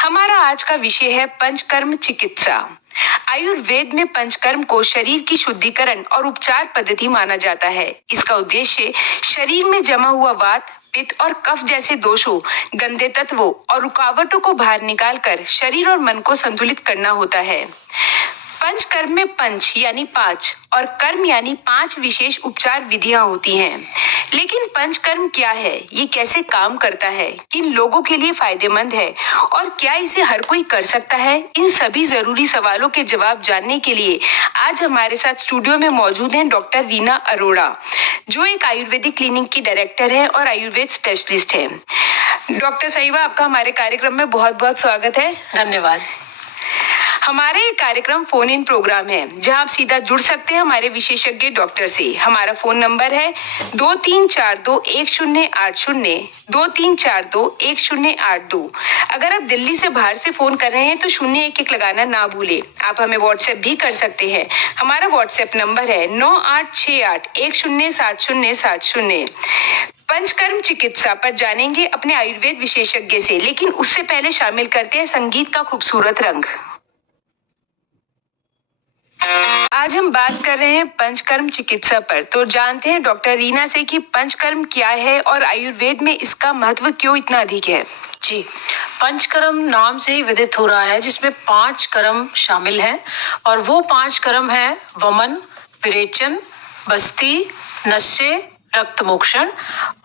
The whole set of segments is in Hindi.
हमारा आज का विषय है पंचकर्म चिकित्सा। आयुर्वेद में पंचकर्म को शरीर की शुद्धिकरण और उपचार पद्धति माना जाता है। इसका उद्देश्य शरीर में जमा हुआ वात, पित्त और कफ जैसे दोषों, गंदे तत्वों और रुकावटों को बाहर निकालकर शरीर और मन को संतुलित करना होता है। पंचकर्म में पंच यानी पांच और कर्म यानी पांच विशेष उपचार विधियां होती हैं। लेकिन पंचकर्म क्या है, ये कैसे काम करता है, किन लोगों के लिए फायदेमंद है और क्या इसे हर कोई कर सकता है, इन सभी जरूरी सवालों के जवाब जानने के लिए आज हमारे साथ स्टूडियो में मौजूद हैं डॉक्टर रीना अरोड़ा, जो एक आयुर्वेदिक क्लिनिक की डायरेक्टर है और आयुर्वेद स्पेशलिस्ट है। डॉक्टर साहिबा, आपका हमारे कार्यक्रम में बहुत बहुत स्वागत है। धन्यवाद। हमारे ये कार्यक्रम फोन इन प्रोग्राम है, जहां आप सीधा जुड़ सकते हैं हमारे विशेषज्ञ डॉक्टर से। हमारा फोन नंबर है 23421080, 23421082। अगर आप दिल्ली से बाहर से फोन कर रहे हैं तो 011 लगाना ना भूलें। आप हमें व्हाट्सएप भी कर सकते हैं। हमारा व्हाट्सएप नंबर है 9868107070। पंचकर्म चिकित्सा पर जानेंगे अपने आयुर्वेद विशेषज्ञ से, लेकिन उससे पहले शामिल करते हैं संगीत का खूबसूरत रंग। आज हम बात कर रहे हैं पंचकर्म चिकित्सा पर, तो जानते हैं डॉक्टर रीना से कि पंचकर्म क्या है और आयुर्वेद में इसका महत्व क्यों इतना अधिक है। जी, पंचकर्म नाम से ही विदित हो रहा है, जिसमें 5 कर्म शामिल हैं और वो 5 कर्म है वमन, विरेचन, बस्ती, नस्य, रक्त मोक्षण।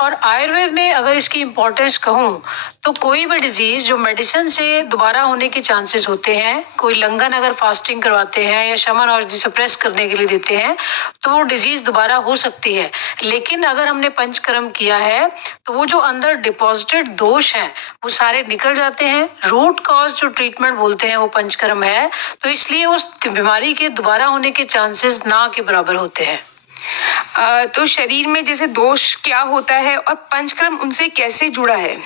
और आयुर्वेद में अगर इसकी इम्पोर्टेंस कहूँ तो कोई भी डिजीज जो मेडिसिन से दोबारा होने के चांसेस होते हैं, कोई लंघन अगर फास्टिंग करवाते हैं या शमन और सप्रेस करने के लिए देते हैं तो वो डिजीज दोबारा हो सकती है। लेकिन अगर हमने पंचकर्म किया है तो वो जो अंदर डिपॉजिटेड दोष हैं वो सारे निकल जाते हैं। रूट कॉज जो ट्रीटमेंट बोलते हैं वो पंचकर्म है, तो इसलिए उस बीमारी के दोबारा होने के चांसेस ना के बराबर होते हैं। तो शरीर में जैसे दोष क्या होता है और पंचकर्म उनसे कैसे जुड़ा है?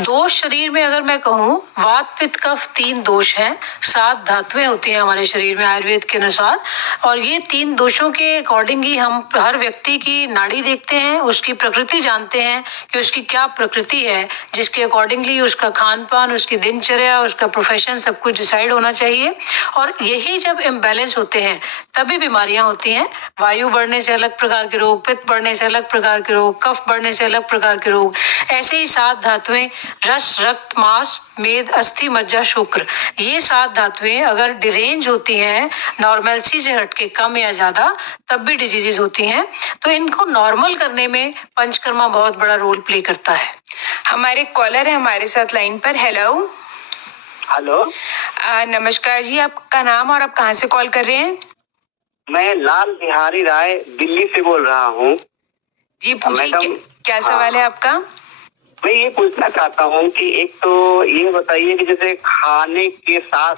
दोष शरीर में अगर मैं कहूँ, वात, पित्त, कफ 3 दोष हैं। 7 धातुएं होती हैं हमारे शरीर में आयुर्वेद के अनुसार, और ये 3 दोषों के अकॉर्डिंग ही हम हर व्यक्ति की नाड़ी देखते हैं, उसकी प्रकृति जानते हैं कि उसकी क्या प्रकृति है, जिसके अकॉर्डिंगली उसका खान पान, उसकी दिनचर्या, उसका प्रोफेशन सब कुछ डिसाइड होना चाहिए। और यही जब इम्बैलेंस होते हैं तभी बीमारियां होती हैं। वायु बढ़ने से अलग प्रकार के रोग, पित्त बढ़ने से अलग प्रकार के रोग, कफ बढ़ने से अलग प्रकार के रोग। ऐसे ही 7 धातुएं रस, रक्त, मांस, मेद, अस्थि, मज्जा, शुक्र, ये 7 धातुएं अगर डिरेंज होती हैं, नॉर्मलसी से हटके कम या ज्यादा, तब भी डिजीजेस होती हैं। तो इनको नॉर्मल करने में पंचकर्मा बहुत बड़ा रोल प्ले करता है। हमारे कॉलर है हमारे साथ लाइन पर। हेलो। हेलो। नमस्कार जी, आपका नाम और आप कहाँ से कॉल कर रहे हैं? मैं लाल बिहारी राय दिल्ली से बोल रहा हूँ। जी पूछिए, क्या सवाल है आपका? मैं ये पूछना चाहता हूँ कि एक तो ये बताइए कि जैसे खाने के साथ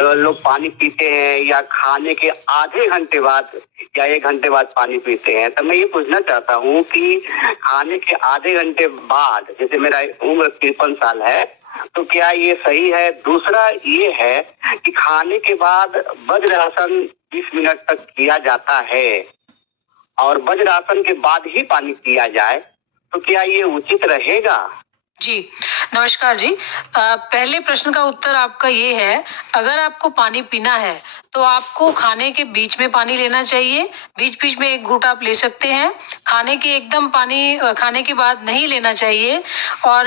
लोग पानी पीते हैं या खाने के आधे घंटे बाद या 1 घंटे बाद पानी पीते हैं, तो मैं ये पूछना चाहता हूँ कि खाने के आधे घंटे बाद, जैसे मेरा उम्र 53 साल है, तो क्या ये सही है? दूसरा ये है कि खाने के बाद वज्रासन 20 मिनट तक किया जाता है और वज्रासन के बाद ही पानी पिया जाए, तो क्या ये उचित रहेगा? जी नमस्कार जी। पहले प्रश्न का उत्तर आपका ये है, अगर आपको पानी पीना है तो आपको खाने के बीच में पानी लेना चाहिए। बीच बीच में 1 घूंट आप ले सकते हैं। खाने के एकदम पानी खाने के बाद नहीं लेना चाहिए। और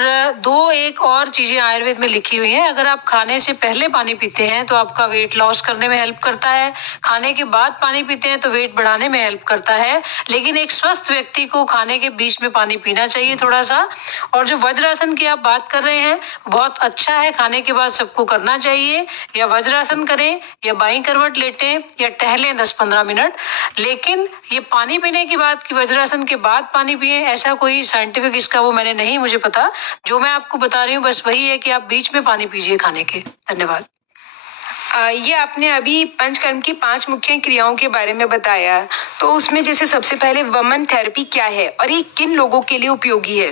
1 और चीजें आयुर्वेद में लिखी हुई हैं। अगर आप खाने से पहले पानी पीते हैं तो आपका वेट लॉस करने में हेल्प करता है, खाने के बाद पानी पीते हैं तो वेट बढ़ाने में हेल्प करता है। लेकिन एक स्वस्थ व्यक्ति को खाने के बीच में पानी पीना चाहिए थोड़ा सा। और जो वज्रासन की आप बात कर रहे हैं बहुत अच्छा है, खाने के बाद सबको करना चाहिए। या वज्रासन करें या बाईं करवट लेटें या टहलें 10-15 मिनट। लेकिन ये पानी पीने की बात कि वज्रासन के बाद पानी पिए, ऐसा कोई साइंटिफिक इसका वो मैंने नहीं मुझे पता। जो मैं आपको बता रही हूँ बस वही है कि आप बीच में पानी पीजिए खाने के। धन्यवाद। ये आपने अभी पंचकर्म की 5 मुख्य क्रियाओं के बारे में बताया, तो उसमें जैसे सबसे पहले वमन थेरेपी क्या है और ये किन लोगों के लिए उपयोगी है?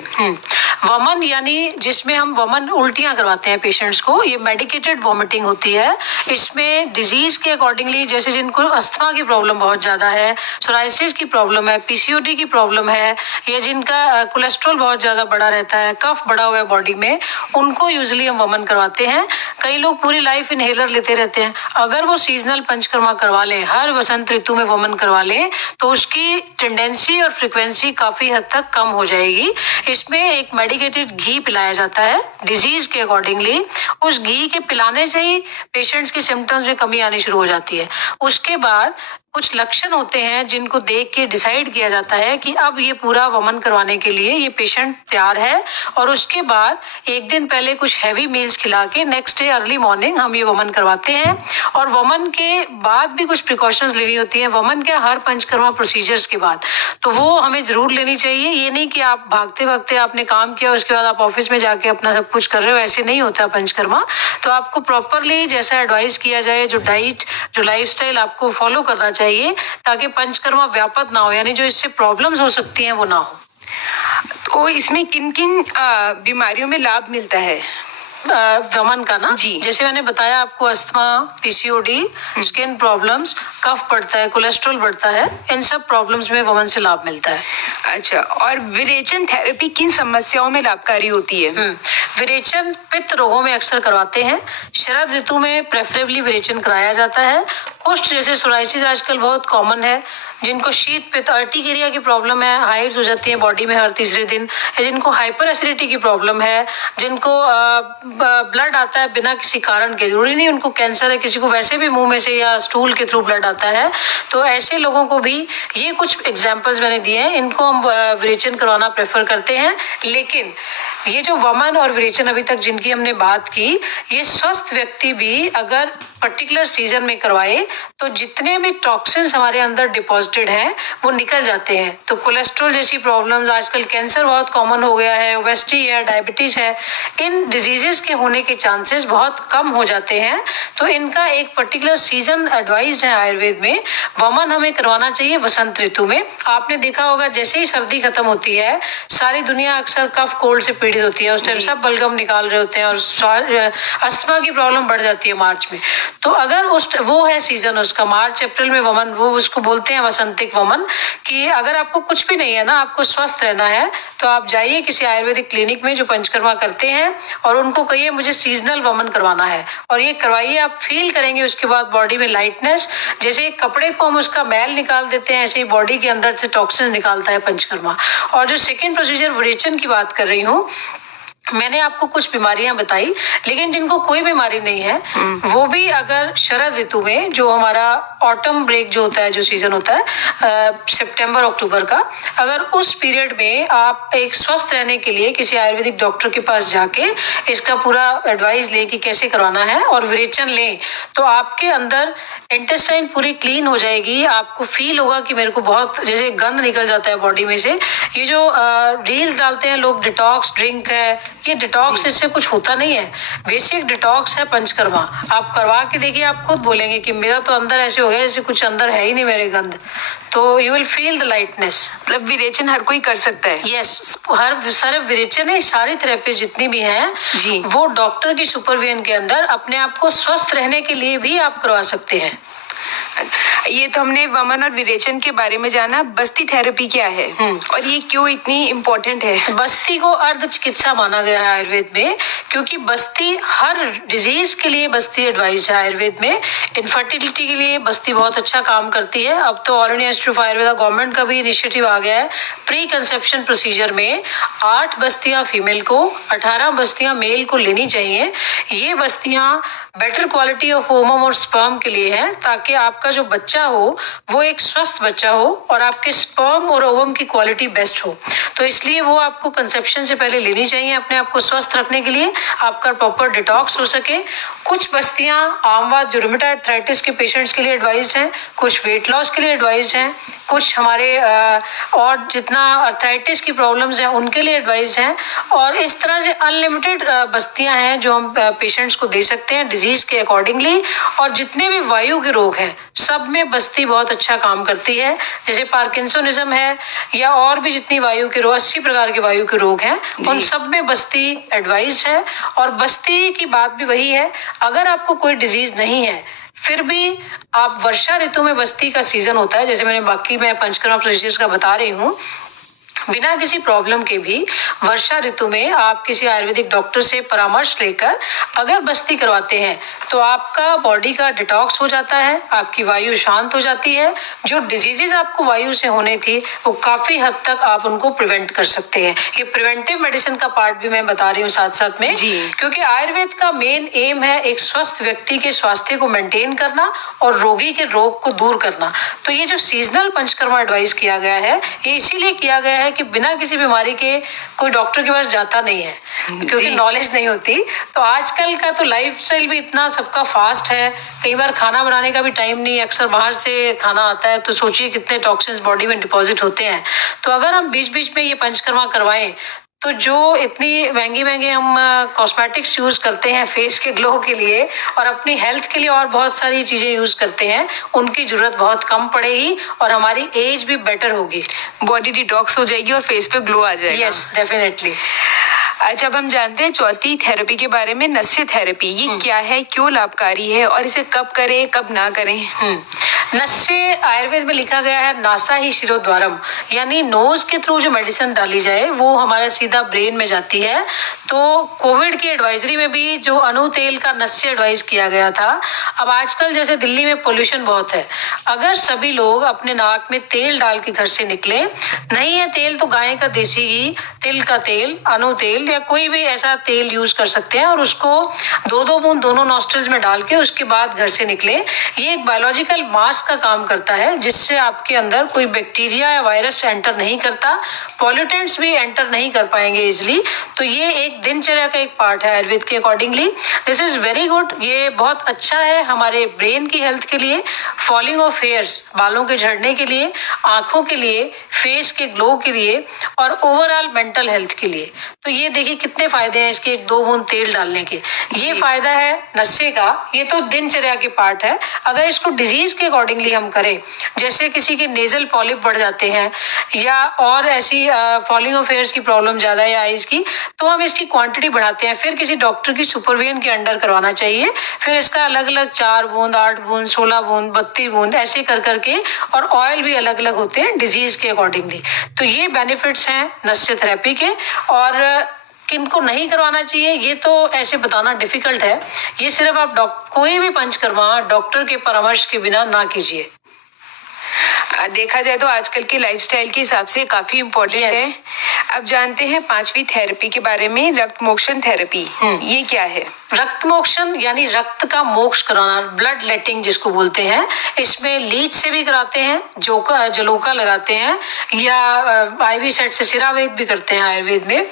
वमन यानी जिसमें हम वमन उल्टियां करवाते हैं पेशेंट्स को, ये मेडिकेटेड वॉमिटिंग होती है। इसमें डिजीज के अकॉर्डिंगली, जैसे जिनको अस्थमा की प्रॉब्लम बहुत ज्यादा है, सोराइसिस की प्रॉब्लम है, पीसीओडी की प्रॉब्लम है, या जिनका कोलेस्ट्रॉल बहुत ज्यादा बढ़ा रहता है, कफ बढ़ा हुआ है बॉडी में, उनको यूजुअली हम वमन करवाते हैं। कई लोग पूरी लाइफ इनहेलर लेते रहते हैं, अगर वो सीजनल पंचकर्मा करवा लें, हर वसंत ऋतु में वमन करवा लें, तो उसकी टेंडेंसी और फ्रिक्वेंसी काफी हद तक कम हो जाएगी। इसमें एक मेडिकेटेड घी पिलाया जाता है डिजीज के अकॉर्डिंगली। उस घी के पिलाने से ही पेशेंट्स की सिम्टम्स में कमी आनी शुरू हो जाती है। उसके बाद कुछ लक्षण होते हैं जिनको देख के डिसाइड किया जाता है कि अब ये पूरा वमन करवाने के लिए ये पेशेंट तैयार है, और उसके बाद एक दिन पहले कुछ हैवी मील्स खिला के नेक्स्ट डे अर्ली मॉर्निंग हम ये वमन करवाते हैं। और वमन के बाद भी कुछ प्रिकॉशंस लेनी होती है, वमन क्या, हर पंचकर्मा प्रोसीजर्स के बाद, तो वो हमें जरूर लेनी चाहिए। ये नहीं कि आप भागते भागते आपने काम किया उसके बाद आप ऑफिस में जाके अपना सब कुछ कर रहे हो, ऐसे नहीं होता पंचकर्मा। तो आपको प्रॉपरली जैसा एडवाइस किया जाए, जो डाइट, जो लाइफस्टाइल आपको फॉलो करना चाहिए, ताकि पंचकर्मा व्यापक ना हो, यानी जो इससे प्रॉब्लम्स हो सकती हैं वो ना हो। तो इसमें किन किन बीमारियों में लाभ मिलता है? वमन का ना जी, जैसे मैंने बताया आपको, अस्थमा, पीसीओडी, स्किन प्रॉब्लम्स, कफ बढ़ता है, कोलेस्ट्रॉल बढ़ता है, इन सब प्रॉब्लम्स में वमन से लाभ मिलता है। अच्छा, और विरेचन थेरेपी किन समस्याओं में लाभकारी होती है? विरेचन पित्त रोगों में अक्सर करवाते हैं। शरद ऋतु में प्रेफरेबली विरेचन कराया जाता है। कुष्ठ जैसे सोराइसिस आजकल बहुत कॉमन है, जिनको शीत पित्त, अर्टिकेरिया की प्रॉब्लम है, हाइव्स हो जाती है बॉडी में हर तीसरे दिन, जिनको हाइपर एसिडिटी की प्रॉब्लम है, जिनको ब्लड आता है बिना किसी कारण के, जरूरी नहीं उनको कैंसर है, किसी को वैसे भी मुंह में से या स्टूल के थ्रू ब्लड आता है, तो ऐसे लोगों को भी, ये कुछ एग्जाम्पल्स मैंने दिए हैं, इनको हम विरेचन करवाना प्रेफर करते हैं। लेकिन ये जो वमन और विरेचन अभी तक जिनकी हमने बात की, ये स्वस्थ व्यक्ति भी अगर पर्टिकुलर सीजन में करवाए तो जितने भी टॉक्सिन्स हमारे अंदर डिपॉजिटेड हैं वो निकल जाते हैं। तो कोलेस्ट्रॉल जैसी प्रॉब्लम्स, आजकल कैंसर बहुत कॉमन हो गया है, ओबेसिटी है, डायबिटीज है, इन डिजीजेस के होने के चांसेस बहुत कम हो जाते हैं। तो इनका एक पर्टिकुलर सीजन एडवाइज्ड है आयुर्वेद में। वमन हमें करवाना चाहिए वसंत ऋतु में। आपने देखा होगा जैसे ही सर्दी खत्म होती है, सारी दुनिया अक्सर कफ कोल्ड से पीड़ित होती है, उस टाइम सब बलगम निकाल रहे होते हैं, और अस्थमा की प्रॉब्लम बढ़ जाती है मार्च में। तो अगर वो है सीजन उसका, मार्च अप्रैल में वमन, वो उसको बोलते हैं वसंतिक वमन, कि अगर आपको कुछ भी नहीं है ना, आपको स्वस्थ रहना है, तो आप जाइए किसी आयुर्वेदिक क्लिनिक में जो पंचकर्मा करते हैं, और उनको कहिए मुझे सीजनल वमन करवाना है, और ये करवाइए। आप फील करेंगे उसके बाद बॉडी में लाइटनेस, जैसे कपड़े को हम उसका मैल निकाल देते हैं, ऐसे ही बॉडी के अंदर से टॉक्सिन्स निकालता है पंचकर्मा। और जो सेकेंड प्रोसीजर विरेचन की बात कर रही हूँ, मैंने आपको कुछ बीमारियां बताई, लेकिन जिनको कोई बीमारी नहीं है, वो भी अगर शरद ऋतु में, जो हमारा ऑटम ब्रेक जो होता है, जो सीजन होता है सितंबर अक्टूबर का, अगर उस पीरियड में आप एक स्वस्थ रहने के लिए किसी आयुर्वेदिक डॉक्टर के पास जाके इसका पूरा एडवाइस ले कि कैसे करवाना है और विरेचन लें, तो आपके अंदर इंटेस्टाइन पूरी क्लीन हो जाएगी। आपको फील होगा कि मेरे को बहुत जैसे गंद निकल जाता है बॉडी में से। ये जो रील्स डालते हैं लोग, डिटॉक्स ड्रिंक है, ये डिटॉक्स, इससे कुछ होता नहीं है। बेसिक डिटॉक्स है पंचकर्मा। आप करवा के देखिए, आप खुद बोलेंगे कि मेरा तो अंदर ऐसे हो गया जैसे कुछ अंदर है ही नहीं मेरे गंद। तो you will feel the lightness. मतलब विरेचन हर कोई कर सकता है? यस, हर सारे विरेचन है, सारी थेरेपी जितनी भी हैं जी, वो डॉक्टर की सुपरविजन के अंदर अपने आप को स्वस्थ रहने के लिए भी आप करवा सकते हैं। ये तो हमने वमन और विरेचन के बारे में जाना। बस्ती थेरेपी क्या है और ये क्यों इतनी इम्पोर्टेंट है? बस्ती को अर्ध चिकित्सा माना गया है आयुर्वेद में, क्योंकि बस्ती हर डिजीज के लिए बस्ती एडवाइज है आयुर्वेद में। इनफर्टिलिटी के लिए बस्ती बहुत अच्छा काम करती है। अब तो all India institute of Ayurveda government का भी इनिशिएटिव आ गया है। प्री कंसेप्शन प्रोसीजर में 8 बस्तियां फीमेल को, 18 बस्तियां मेल को लेनी चाहिए। ये बस्तियां बेटर क्वालिटी ऑफ ओवम और स्पर्म के लिए है, ताकि आपका जो बच्चा बच्चा हो वो एक स्वस्थ बच्चा हो और आपके स्पर्म और ओवम की क्वालिटी बेस्ट हो। तो इसलिए वो आपको कंसेप्शन से पहले लेनी चाहिए अपने आप को स्वस्थ रखने के लिए, आपका प्रॉपर डिटॉक्स हो सके। कुछ बस्तियां आमवाद जो रूमेटॉइड आर्थराइटिस के पेशेंट्स के लिए एडवाइज्ड हैं, कुछ वेट लॉस के लिए एडवाइज्ड हैं, कुछ हमारे और जितना आर्थराइटिस की प्रॉब्लम्स हैं उनके लिए एडवाइज्ड हैं। और इस तरह से अनलिमिटेड बस्तियां हैं जो हम पेशेंट्स को दे सकते हैं डिजीज के अकॉर्डिंगली। और जितने भी वायु के रोग हैं सब में बस्ती बहुत अच्छा काम करती है, जैसे पार्किंसोनिज्म है या और भी जितनी वायु के रोग 80 प्रकार के वायु के रोग हैं उन सब में बस्ती एडवाइज्ड है। और बस्ती की बात भी वही है, अगर आपको कोई डिजीज नहीं है फिर भी आप वर्षा ऋतु में बस्ती का सीजन होता है, जैसे मैं पंचकर्मा प्रोसीजर्स का बता रही हूँ, बिना किसी प्रॉब्लम के भी वर्षा ऋतु में आप किसी आयुर्वेदिक डॉक्टर से परामर्श लेकर अगर बस्ती करवाते हैं तो आपका बॉडी का डिटॉक्स हो जाता है, आपकी वायु शांत हो जाती है। जो डिजीजेस आपको वायु से होने थी वो काफी हद तक आप उनको प्रिवेंट कर सकते हैं। ये प्रिवेंटिव मेडिसिन का पार्ट भी मैं बता रही हूँ साथ साथ में जी। क्योंकि आयुर्वेद का मेन एम है एक स्वस्थ व्यक्ति के स्वास्थ्य को मेंटेन करना और रोगी के रोग को दूर करना। तो ये जो सीजनल पंचकर्मा एडवाइस किया गया है ये इसीलिए किया गया है कि बिना किसी बीमारी के कोई डॉक्टर के पास जाता नहीं है क्योंकि नॉलेज नहीं होती। तो आजकल का तो लाइफस्टाइल भी इतना सबका फास्ट है, कई बार खाना बनाने का भी टाइम नहीं, अक्सर बाहर से खाना आता है, तो सोचिए कितने टॉक्सिन्स बॉडी में डिपॉजिट होते हैं। तो अगर हम बीच बीच में ये पंचकर्मा करवाएं तो जो इतनी महंगी महंगे हम कॉस्मेटिक्स यूज करते हैं फेस के ग्लो के लिए और अपनी हेल्थ के लिए और बहुत सारी चीजें यूज करते हैं, उनकी जरूरत बहुत कम पड़ेगी और हमारी एज भी बेटर होगी, बॉडी डिटॉक्स हो जाएगी और फेस पे ग्लो आ जाएगा। Yes definitely. अच्छा, अब हम जानते हैं चौथी थेरेपी के बारे में, नस्य थेरेपी। ये क्या है, क्यों लाभकारी है और इसे कब करें कब ना करें? नस्य आयुर्वेद में लिखा गया है नासा ही शिरोद्वारम, यानी नोज के थ्रू जो मेडिसिन डाली जाए वो हमारे सीधा ब्रेन में जाती है। तो कोविड की एडवाइजरी में भी जो अनु तेल का नस्य एडवाइज किया गया था। अब आजकल जैसे दिल्ली में पोल्यूशन बहुत है, अगर सभी लोग अपने नाक में तेल डाल के घर से निकले, नहीं है तेल तो गाय का देसी घी, तिल का तेल, अनु तेल या कोई भी ऐसा तेल यूज कर सकते हैं और उसको 2-2 बूंद दोनों नॉस्ट्रल्स में डाल के उसके बाद घर से निकले। ये एक बायोलॉजिकल मास्क का काम करता है जिससे आपके अंदर कोई बैक्टीरिया या वायरस एंटर नहीं करता, पॉल्यूटेंट्स भी एंटर नहीं कर पाएंगे इजिली। तो ये एक दिनचर्या का एक पार्ट है आयुर्वेद के accordingly. This is very good, ये बहुत अच्छा है हमारे ब्रेन की हेल्थ के लिए, फॉलिंग ऑफ हेयर्स बालों के झड़ने के लिए, आंखों के लिए, फेस के ग्लो के लिए और ओवरऑल मेंटल हेल्थ के लिए। तो ये देखिए कितने फायदे हैं इसके 1-2 बूंद तेल डालने के। ये फायदा है नस्य का, ये तो दिनचर्या के पार्ट है। अगर इसको डिजीज के अकॉर्डिंगली हम करें, जैसे किसी के नेजल पॉलिप बढ़ जाते हैं या और ऐसी फॉलिंग ऑफ हेयर्स की प्रॉब्लम ज्यादा है या आईज की, तो हम इसकी क्वांटिटी बढ़ाते हैं, फिर किसी डॉक्टर की सुपरविजन के अंडर करवाना चाहिए। फिर इसका अलग अलग 4 बूंद, 8 बूंद, 16 बूंद, 32 बूंद ऐसे कर करके, और ऑयल भी अलग अलग होते हैं डिजीज के अकॉर्डिंगली। तो ये बेनिफिट्स हैं नस्य थेरेपी के। और किनको नहीं करवाना चाहिए ये तो ऐसे बताना डिफिकल्ट है, ये सिर्फ आप कोई भी पंचकर्मा डॉक्टर के परामर्श के बिना ना कीजिए। देखा जाए तो आजकल के लाइफस्टाइल के हिसाब से काफी इम्पोर्टेंट है। अब जानते हैं 5वीं थेरेपी के बारे में, रक्त मोक्षण थेरेपी। ये क्या है? रक्त मोक्षण यानी रक्त का मोक्ष कराना, ब्लड लेटिंग जिसको बोलते हैं। इसमें लीच से भी कराते हैं, जलोका लगाते हैं, या आईवी सेट से सिरावेद भी करते हैं आयुर्वेद में।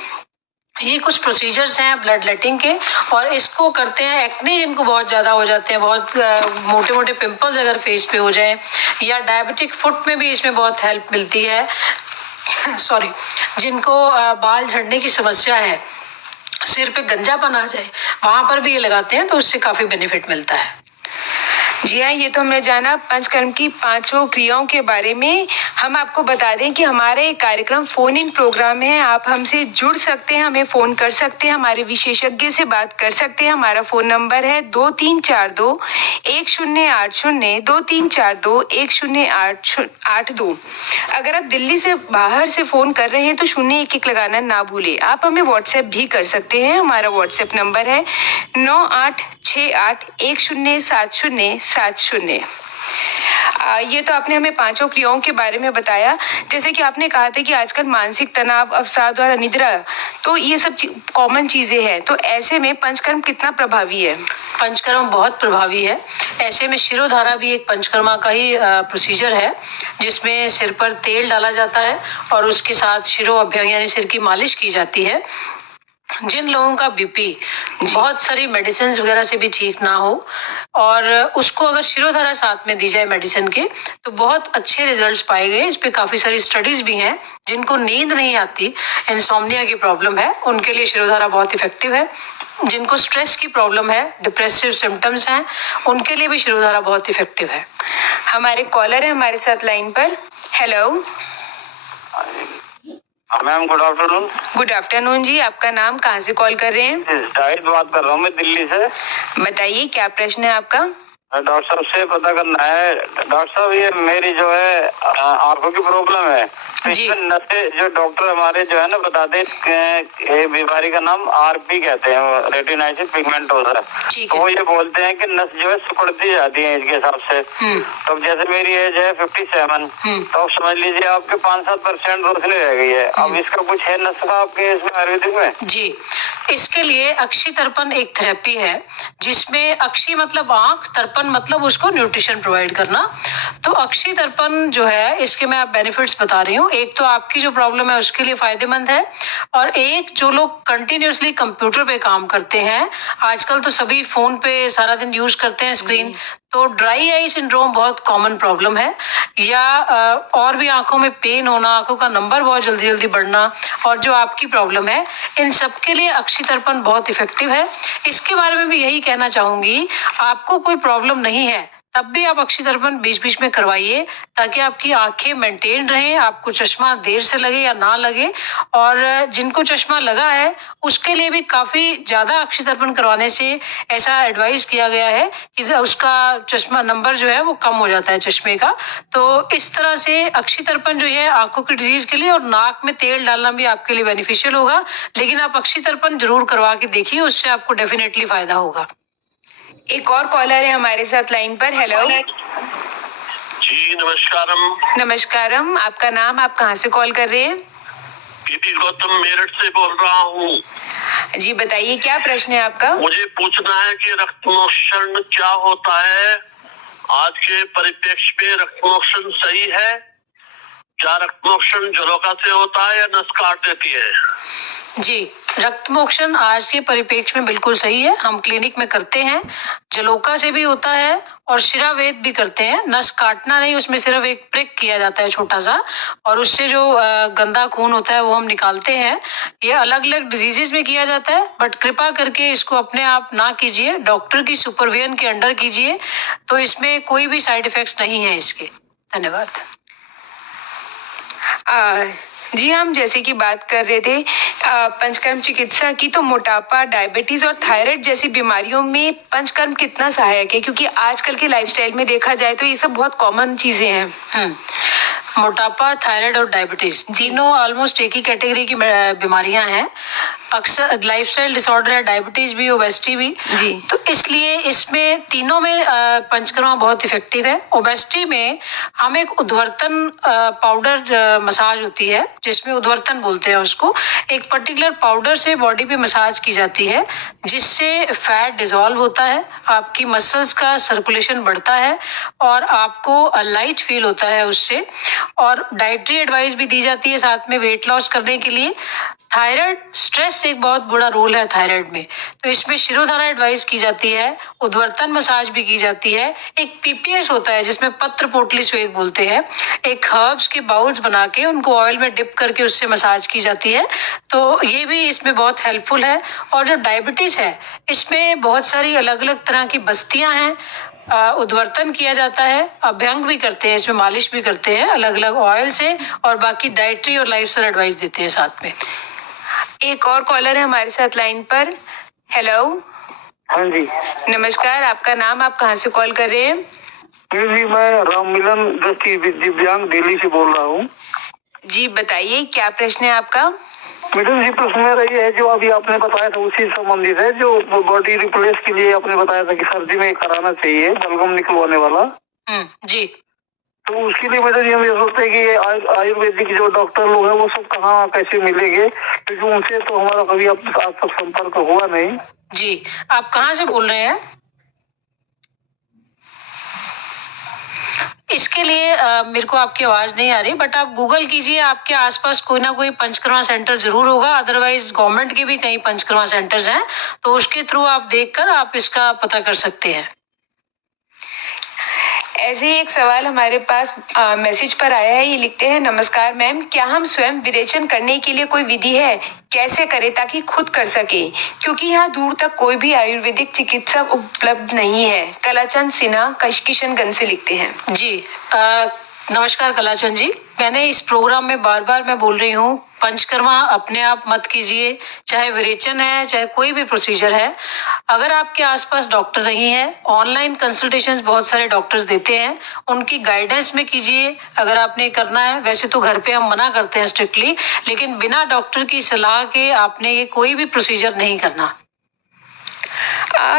ये कुछ प्रोसीजर्स हैं ब्लड लेटिंग के, और इसको करते हैं एक्ने जिनको बहुत ज्यादा हो जाते हैं, बहुत मोटे मोटे पिंपल्स अगर फेस पे हो जाए, या डायबिटिक फुट में भी इसमें बहुत हेल्प मिलती है। सॉरी, जिनको बाल झड़ने की समस्या है, सिर पे गंजापन आ जाए, वहां पर भी ये लगाते हैं तो उससे काफी बेनिफिट मिलता है। जी हाँ, ये तो हमने जाना पंचकर्म की 5 क्रियाओं के बारे में। हम आपको बता दें कि हमारा एक कार्यक्रम फोन इन प्रोग्राम है, आप हमसे जुड़ सकते हैं, हमें फोन कर सकते हैं, हमारे विशेषज्ञ से बात कर सकते हैं। हमारा फोन नंबर है 2342-1080, 2342-1082। अगर आप दिल्ली से बाहर से फोन कर रहे हैं तो 011 लगाना ना भूले। आप हमें व्हाट्सएप भी कर सकते हैं, हमारा व्हाट्सएप नंबर है 9868107070। ये तो आपने हमें पांचों क्रियाओं के बारे में बताया। जैसे कि आपने कहा था कि आजकल मानसिक तनाव, अवसाद और अनिद्रा, तो ये सब कॉमन चीजें हैं। तो ऐसे में पंचकर्म कितना प्रभावी है? पंचकर्म बहुत प्रभावी है। ऐसे में शिरोधारा भी एक पंचकर्मा का ही प्रोसीजर है, जिसमें सिर पर तेल डाला जाता है और उसके साथ शिरो अभ्यंग यानी सिर की मालिश की जाती है। जिन लोगों का बीपी बहुत सारी मेडिसिन वगैरह से भी ठीक ना हो और उसको अगर शिरोधारा साथ में दी जाए मेडिसिन के, तो बहुत अच्छे रिजल्ट्स पाए गए। इस पे काफी सारी स्टडीज भी हैं। जिनको नींद नहीं आती, इंसोम्निया की प्रॉब्लम है, उनके लिए शिरोधारा बहुत इफेक्टिव है। जिनको स्ट्रेस की प्रॉब्लम है, डिप्रेसिव सिम्टम्स हैं, उनके लिए भी शिरोधारा बहुत इफेक्टिव है। हमारे कॉलर है हमारे साथ लाइन पर। Hello ma'am, good afternoon. Good afternoon जी, आपका नाम, कहाँ से कॉल कर रहे हैं? शाहिद बात कर रहा हूँ मैं, दिल्ली से। बताइए क्या प्रश्न है आपका? डॉक्टर साहब से पता करना है। डॉक्टर साहब, ये मेरी जो है आंखों की प्रॉब्लम है। जी। नशे जो डॉक्टर हमारे जो है ना बताते हैं, बीमारी का नाम आरपी कहते हैं, रेटिनाइटिस पिगमेंटोसा। तो वो ये बोलते हैं कि नस जो है सिकुड़ती जाती है एज के हिसाब से। तो जैसे मेरी एज है 57, तो अब समझ लीजिए आपके 5-7% रोशनी रह गई है। अब इसका कुछ है नुस्खा आपके इसमें आयुर्वेदिक में? जी, इसके लिए अक्षी तर्पण एक थेरेपी है, जिसमें अक्षी मतलब आंख, तर्पण मतलब उसको न्यूट्रिशन प्रोवाइड करना। तो अक्षी तर्पण जो है, इसके मैं आप बेनिफिट्स बता रही हूँ। एक तो आपकी जो प्रॉब्लम है उसके लिए फायदेमंद है, और एक जो लोग कंटिन्यूअसली कंप्यूटर पे काम करते हैं, आजकल तो सभी फोन पे सारा दिन यूज करते हैं स्क्रीन, तो ड्राई आई सिंड्रोम बहुत कॉमन प्रॉब्लम है। या और भी आंखों में पेन होना, आंखों का नंबर बहुत जल्दी जल्दी बढ़ना, और जो आपकी प्रॉब्लम है, इन सब के लिए अक्षी तर्पण बहुत इफेक्टिव है। इसके बारे में भी यही कहना चाहूंगी, आपको कोई प्रॉब्लम नहीं है तब भी आप अक्षी तर्पण बीच बीच में करवाइए, ताकि आपकी आंखें मेंटेन रहें, आपको चश्मा देर से लगे या ना लगे। और जिनको चश्मा लगा है उसके लिए भी काफी ज्यादा अक्षी तर्पण करवाने से ऐसा एडवाइस किया गया है कि उसका चश्मा नंबर जो है वो कम हो जाता है चश्मे का। तो इस तरह से अक्षी तर्पण जो है आंखों की डिजीज के लिए, और नाक में तेल डालना भी आपके लिए बेनिफिशियल होगा। लेकिन आप अक्षी तर्पण जरूर करवा के देखिए, उससे आपको डेफिनेटली फायदा होगा। एक और कॉलर है हमारे साथ लाइन पर। हेलो जी, नमस्कारम। नमस्कारम, आपका नाम, आप कहाँ से कॉल कर रहे हैं? पीपी गौतम, मेरठ से बोल रहा हूँ। जी बताइए क्या प्रश्न है आपका? मुझे पूछना है कि रक्तमोक्षण क्या होता है? आज के परिप्रेक्ष्य में रक्तमोक्षण सही है? क्या रक्तमोक्षण जलोका से होता है या नस काट देती है? जी, रक्तमोक्षण आज के परिप्रेक्ष्य में बिल्कुल सही है। हम क्लिनिक में करते हैं, जलोका से भी होता है और शिरावेद भी करते हैं। नस काटना नहीं, उसमें सिर्फ एक प्रिक किया जाता है छोटा सा, और उससे जो गंदा खून होता है वो हम निकालते हैं। ये अलग अलग डिजीजेस में किया जाता है, बट कृपा करके इसको अपने आप ना कीजिए, डॉक्टर की सुपरविजन के अंडर कीजिए। तो इसमें कोई भी साइड इफेक्ट्स नहीं है इसके। धन्यवाद। जी, हम जैसे कि बात कर रहे थे पंचकर्म चिकित्सा की, तो मोटापा, डायबिटीज और थायराइड जैसी बीमारियों में पंचकर्म कितना सहायक है? क्योंकि आजकल के लाइफस्टाइल में देखा जाए तो ये सब बहुत कॉमन चीजें हैं। मोटापा, थायराइड और डायबिटीज तीनों ऑलमोस्ट एक ही कैटेगरी की बीमारियां हैं। अक्सर लाइफस्टाइल डिसऑर्डर है, डायबिटीज भी, ओबेसिटी भी। जी, तो इसलिए इसमें तीनों में पंचकर्मा बहुत इफेक्टिव है। ओबेसिटी में हम एक उद्वर्तन पाउडर मसाज होती है, जिसमें उद्वर्तन बोलते हैं उसको। एक पर्टिकुलर पाउडर से बॉडी पे मसाज की जाती है, जिससे फैट डिसॉल्व होता है, आपकी मसल्स का सर्कुलेशन बढ़ता है और आपको लाइट फील होता है उससे। और डाइटरी एडवाइस भी दी जाती है साथ में वेट लॉस करने के लिए। थायराइड, स्ट्रेस एक बहुत बड़ा रोल है थायराइड में, तो इसमें शिरोधारा एडवाइस की जाती है, उद्वर्तन मसाज भी की जाती है। एक पीपीएस होता है जिसमें पत्र पोटली स्वेद बोलते हैं, एक हर्ब्स के बाउल्स बना के उनको ऑयल में डिप करके उससे मसाज की जाती है। तो ये भी इसमें बहुत हेल्पफुल है। और जो डायबिटीज है, इसमें बहुत सारी अलग अलग तरह की बस्तियां हैं। उद्वर्तन किया जाता है, अभ्यंग भी करते हैं, इसमें मालिश भी करते हैं अलग अलग ऑयल से, और बाकी डाइटरी और लाइफस्टाइल एडवाइस देते हैं साथ में। एक और कॉलर है हमारे साथ लाइन पर। हेलो। हाँ जी, नमस्कार, आपका नाम, आप कहाँ से कॉल कर रहे हैं? जी, मैं राम मिलन दृष्टि दिव्यांग दिल्ली से बोल रहा हूँ। जी बताइए क्या प्रश्न है आपका? मैडम जी, प्रश्न मेरा ये है, जो अभी आपने बताया था उसी संबंधित है, जो बॉडी रिप्लेस के लिए आपने बताया था कि सर्दी में कराना चाहिए बलगम निकलवाने वाला। जी, तो उसके लिए मैडम हम ये सोचते हैं कि आयुर्वेदिक जो डॉक्टर लोग हैं वो सब कहाँ कैसे मिलेंगे, क्योंकि उनसे तो हमारा कभी अब आज तक संपर्क हुआ नहीं। जी, आप कहाँ से बोल रहे हैं? इसके लिए मेरे को आपकी आवाज नहीं आ रही, बट आप गूगल कीजिए, आपके आसपास कोई ना कोई पंचकर्मा सेंटर जरूर होगा। अदरवाइज गवर्नमेंट के भी कई पंचकर्मा सेंटर्स हैं, तो उसके थ्रू आप देखकर आप इसका पता कर सकते हैं। ऐसे ही एक सवाल हमारे पास मैसेज पर आया है। ये लिखते हैं, नमस्कार मैम, क्या हम स्वयं विरेचन करने के लिए कोई विधि है? कैसे करें ताकि खुद कर सके, क्योंकि यहाँ दूर तक कोई भी आयुर्वेदिक चिकित्सक उपलब्ध नहीं है। कलाचंद सिन्हा किशनगंज से लिखते हैं। जी, नमस्कार कलाचंद जी। मैंने इस प्रोग्राम में बार बार मैं बोल रही हूँ, पंचकर्मा अपने आप मत कीजिए, चाहे विरेचन है चाहे कोई भी प्रोसीजर है। अगर आपके आसपास डॉक्टर नहीं है, ऑनलाइन कंसल्टेशंस बहुत सारे डॉक्टर्स देते हैं, उनकी गाइडेंस में कीजिए। अगर आपने करना है, वैसे तो घर पे हम मना करते हैं स्ट्रिक्टली, लेकिन बिना डॉक्टर की सलाह के आपने ये कोई भी प्रोसीजर नहीं करना।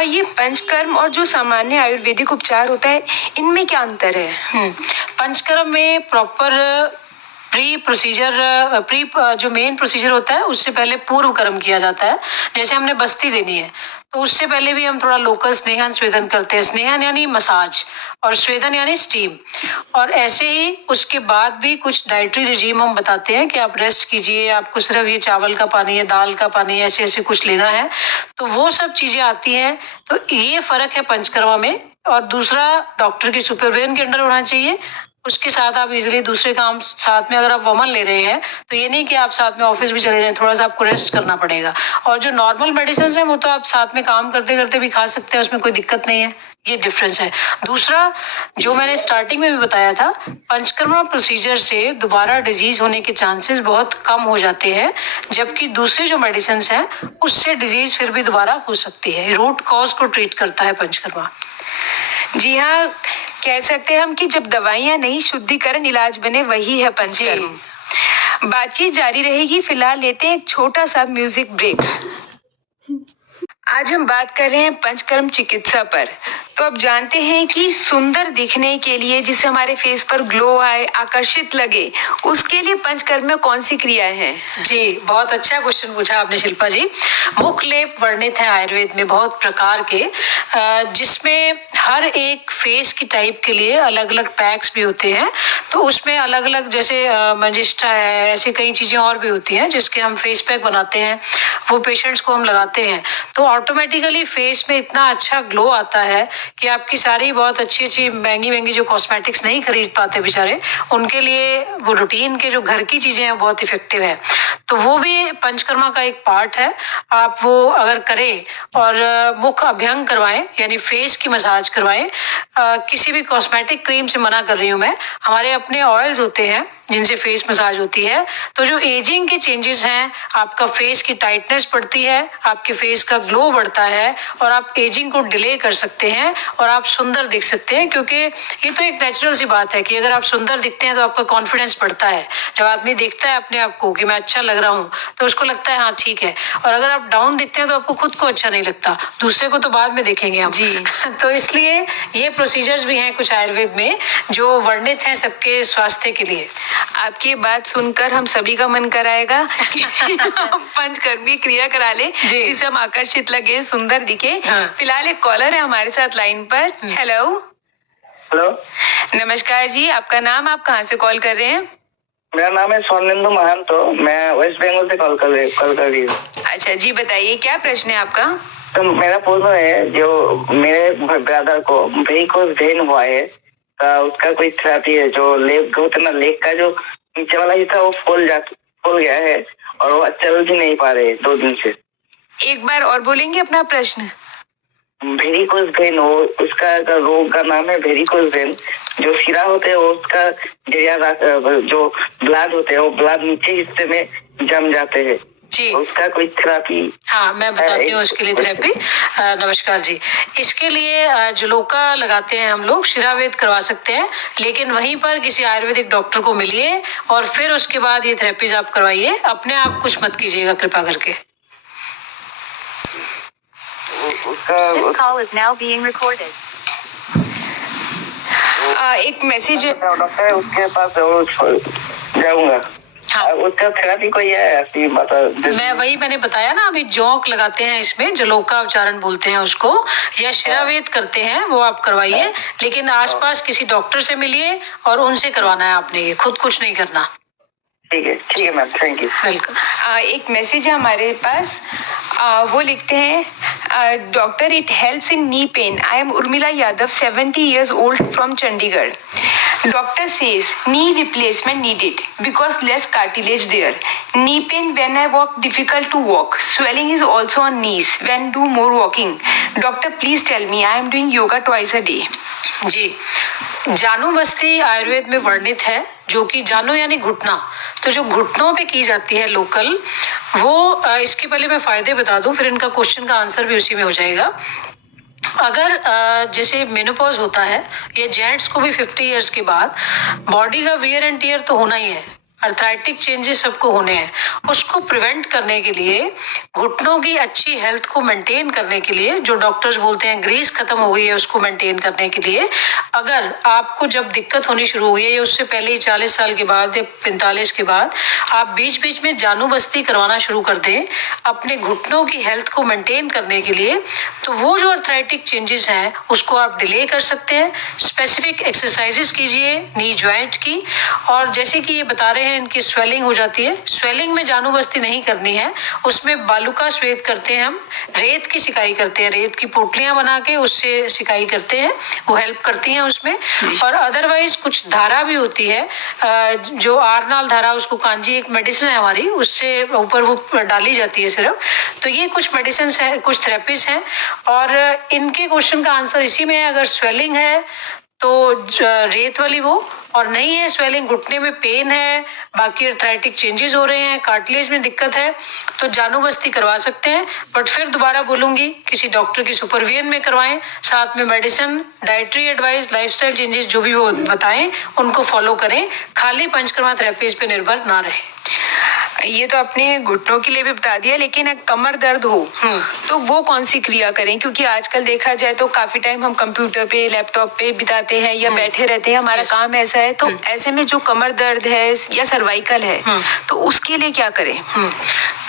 ये पंचकर्म और जो सामान्य आयुर्वेदिक उपचार होता है, इनमें क्या अंतर है? पंचकर्म में प्रॉपर जो मेन प्रोसीजर होता है, उससे पहले पूर्व कर्म किया जाता है। जैसे हमने बस्ती देनी है, तो उससे पहले भी हम थोड़ा लोकल स्नेहन स्वेदन करते हैं। स्नेहन यानी मसाज और स्वेदन यानी स्टीम। और ऐसे ही उसके बाद भी कुछ डाइटरी रिजीम हम बताते हैं कि आप रेस्ट कीजिए, आपको सिर्फ ये चावल का पानी या दाल का पानी ऐसे ऐसे कुछ लेना है। तो वो सब चीजें आती हैं। तो ये फर्क है पंचकर्मा में। और दूसरा, डॉक्टर की सुपरविजन के अंडर होना चाहिए। उसके साथ आप इजीली दूसरे काम साथ में, अगर आप वमन ले रहे हैं तो ये नहीं कि आप साथ में ऑफिस भी चले जाएं, थोड़ा सा आपको रेस्ट करना पड़ेगा। और जो नॉर्मल मेडिसिन है वो तो आप साथ में काम करते करते भी खा सकते हैं, उसमें कोई दिक्कत नहीं है। ये डिफरेंस है। दूसरा, जो मैंने स्टार्टिंग में भी बताया था, पंचकर्मा प्रोसीजर से दोबारा डिजीज होने के चांसेस बहुत कम हो जाते हैं, जबकि दूसरे जो मेडिसिन हैं उससे डिजीज फिर भी दोबारा हो सकती है। रूट कॉज को ट्रीट करता है पंचकर्मा। जी हाँ, कह सकते हैं हम कि जब दवाइयां नहीं, शुद्धिकरण इलाज बने, वही है पंचकर्म। बातचीत जारी रहेगी, फिलहाल लेते हैं एक छोटा सा म्यूजिक ब्रेक। आज हम बात कर रहे हैं पंचकर्म चिकित्सा पर। तो अब जानते हैं कि सुंदर दिखने के लिए, जिससे हमारे फेस पर ग्लो आए, आकर्षित लगे, उसके लिए पंचकर्म में कौन सी क्रियाएं हैं? जी, बहुत अच्छा क्वेश्चन पूछा आपने शिल्पा जी। मुख लेप वर्णित है आयुर्वेद में बहुत प्रकार के, जिसमें हर एक फेस की टाइप के लिए अलग अलग पैक्स भी होते हैं। तो उसमें अलग अलग, जैसे मंजिष्ठा है, ऐसी कई चीजें और भी होती हैं जिसके हम फेस पैक बनाते हैं, वो पेशेंट्स को हम लगाते हैं। तो ऑटोमेटिकली फेस में इतना अच्छा ग्लो आता है कि आपकी सारी बहुत अच्छी अच्छी महंगी महंगी जो कॉस्मेटिक्स नहीं खरीद पाते बेचारे, उनके लिए वो रूटीन के जो घर की चीजें हैं बहुत इफेक्टिव है। तो वो भी पंचकर्मा का एक पार्ट है। आप वो अगर करें और मुख अभ्यंग करवाएं, यानी फेस की मसाज करवाएं। किसी भी कॉस्मेटिक क्रीम से मना कर रही हूँ मैं। हमारे अपने ऑयल्स होते हैं जिनसे फेस मसाज होती है। तो जो एजिंग के चेंजेस हैं, आपका फेस की टाइटनेस बढ़ती है, आपके फेस का ग्लो बढ़ता है, और आप एजिंग को डिले कर सकते हैं और आप सुंदर दिख सकते हैं। क्योंकि ये तो एक नेचुरल सी बात है कि अगर आप सुंदर दिखते हैं तो आपका कॉन्फिडेंस बढ़ता है। जब आदमी देखता है अपने आप को कि मैं अच्छा लग रहा हूँ, तो उसको लगता है हाँ ठीक है। और अगर आप डाउन दिखते हैं तो आपको खुद को अच्छा नहीं लगता, दूसरे को तो बाद में देखेंगे हम जी। तो इसलिए ये प्रोसीजर्स भी हैं कुछ आयुर्वेद में जो वर्णित हैं सबके स्वास्थ्य के लिए। आपकी बात सुनकर हम सभी का मन कराएगा कि पंचकर्म की क्रिया करा ले, जिससे हम आकर्षित लगे, सुंदर दिखे। हाँ। फिलहाल एक कॉलर है हमारे साथ लाइन पर। हेलो। हेलो, नमस्कार जी, आपका नाम, आप कहाँ से कॉल कर रहे हैं? मेरा नाम है स्वर्णेंदु महंतो, मैं वेस्ट बंगाल से कॉल कर रही हूँ। अच्छा जी, बताइए क्या प्रश्न है आपका? तो मेरा प्रश्न है, जो मेरे ब्रदर को वेरिकोज वेन हुआ है, उसका कोई थेरेपी है? जो लेग का जो नीचे वाला हिस्सा वो फूल गया है और वो चल भी नहीं पा रहे 2 दिन से। एक बार और बोलेंगे अपना प्रश्न? वेरिकोज वेन, वो उसका रोग का नाम है वेरिकोज वेन। जो सिरा होते हैं, उसका जो ब्लड होते हैं, वो ब्लड नीचे हिस्से में जम जाते हैं जी। उसका कोई थेरेपी? हाँ, मैं बताती हूँ उसके लिए थेरेपी। नमस्कार जी। इसके लिए जलोका लगाते हैं हम लोग, शिरावेद करवा सकते हैं, लेकिन वहीं पर किसी आयुर्वेदिक डॉक्टर को मिलिए और फिर उसके बाद ये थेरेपीज आप करवाइए। अपने आप कुछ मत कीजिएगा कृपा करके। एक मैसेज डॉक्टर उसके पास जाऊंगा। हाँ, उसका थेरेपी कोई है ऐसी मैंने बताया ना, अभी जौक लगाते हैं इसमें, जलोका उच्चारण बोलते हैं उसको, या शिरावेद करते हैं, वो आप करवाइए। लेकिन आसपास किसी डॉक्टर से मिलिए और उनसे करवाना है आपने, ये खुद कुछ नहीं करना। ठीक है मैम, थैंक यू। वेलकम। एक मैसेज है हमारे पास, वो लिखते हैं, doctor it helps in knee pain. I am Urmila Yadav, 70 years old from Chandigarh. Doctor says knee replacement needed because less cartilage there. Knee pain when I walk, difficult to walk. Swelling is also on knees when do more walking. Doctor please tell me, I am doing yoga twice a day. जी, जानु बस्ती आयुर्वेद में वर्णित है, जो कि जानु यानी घुटना, तो जो घुटनों पे की जाती है लोकल, वो इसके पहले मैं फायदे बता दूं, फिर इनका क्वेश्चन का आंसर भी उसी में हो जाएगा। अगर जैसे मेनोपॉज होता है, ये जेंट्स को भी 50 इयर्स के बाद बॉडी का वियर एंड टियर तो होना ही है, अर्थराइटिक चेंजेस सबको होने हैं। उसको प्रिवेंट करने के लिए, घुटनों की अच्छी हेल्थ को मेंटेन करने के लिए, जो डॉक्टर्स बोलते हैं ग्रीस खत्म हो गई है, उसको मेंटेन करने के लिए, अगर आपको जब दिक्कत होनी शुरू हो गई है, या उससे पहले ही 40 साल के बाद या 45 के बाद आप बीच बीच में जानु बस्ती करवाना शुरू कर दें अपने घुटनों की हेल्थ को मेंटेन करने के लिए, तो वो जो अर्थराइटिक चेंजेस हैं उसको आप डिले कर सकते हैं। स्पेसिफिक एक्सरसाइजेस कीजिए नी ज्वाइंट की, और जैसे कि ये बता रहे हैं इनकी स्वेलिंग हो जाती है, स्वेलिंग में जानु बस्ती नहीं करनी है, उसमें बालुका स्वेद करते हैं हम, रेत की सिकाई करते हैं, रेत की पोटलियां बना के उससे सिकाई करते हैं, वो हेल्प करती हैं उसमें। और अदरवाइज कुछ धारा भी होती है, जो आरनाल धारा, उसको कांजी एक मेडिसिन है हमारी, उससे ऊपर वो डाली जाती है सिर्फ। तो ये कुछ मेडिसिन है, कुछ थेरेपीज हैं, और इनके क्वेश्चन का आंसर इसी में है। अगर स्वेलिंग है तो रेत वाली वो, और नहीं है स्वेलिंग, घुटने में पेन है, बाकी अर्थराइटिक चेंजेस हो रहे हैं, कार्टिलेज में दिक्कत है, तो जानु बस्ती करवा सकते हैं। बट फिर दोबारा बोलूंगी, किसी डॉक्टर की सुपरविजन में करवाएं, साथ में medicine, dietary advice, lifestyle changes जो भी वो बताएं उनको फॉलो करें, खाली पंचकर्मा थेरेपीज पे निर्भर ना रहे। ये तो आपने घुटनों के लिए भी बता दिया, लेकिन अगर कमर दर्द हो तो वो कौन सी क्रिया करें? क्योंकि आजकल देखा जाए तो काफी टाइम हम कंप्यूटर पे, लैपटॉप पे बिताते हैं या बैठे रहते हैं, हमारा काम ऐसा है, तो ऐसे में जो कमर दर्द है या सर्वाइकल है, तो उसके लिए क्या करें?